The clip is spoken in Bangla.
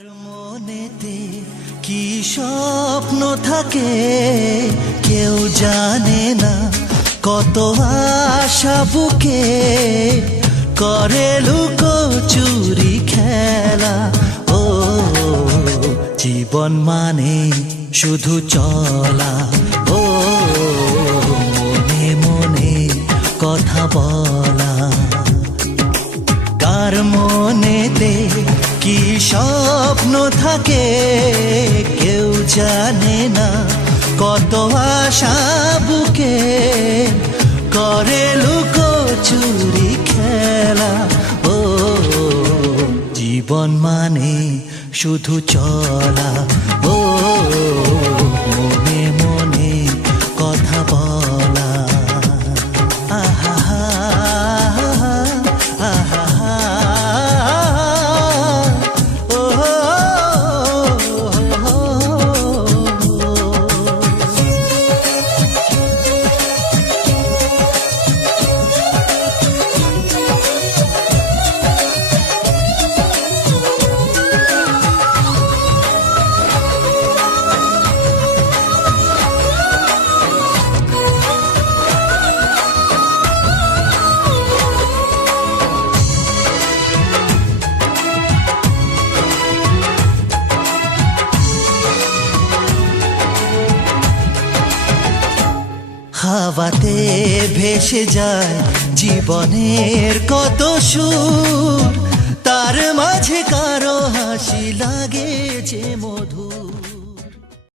কার মনেতে কি স্বপ্ন থাকে কেউ জানে না, কত আশা বুকে করে লুকোচুরি খেলা। ও জীবন মানে শুধু চলা, ও মনে মনে কথা বলা। কার মনেতে কি স্বপ্ন থাকে কেউ জানে না, কত আশা বুকে করে লুকোচুরি খেলা। ও জীবন মানে শুধু চলা, ও মনে মনে কথা বলা। আহা আহা হাওয়াতে ভেসে যায় জীবনের কত সুর, তার মাঝে কারো হাসি লাগে যে মধুর।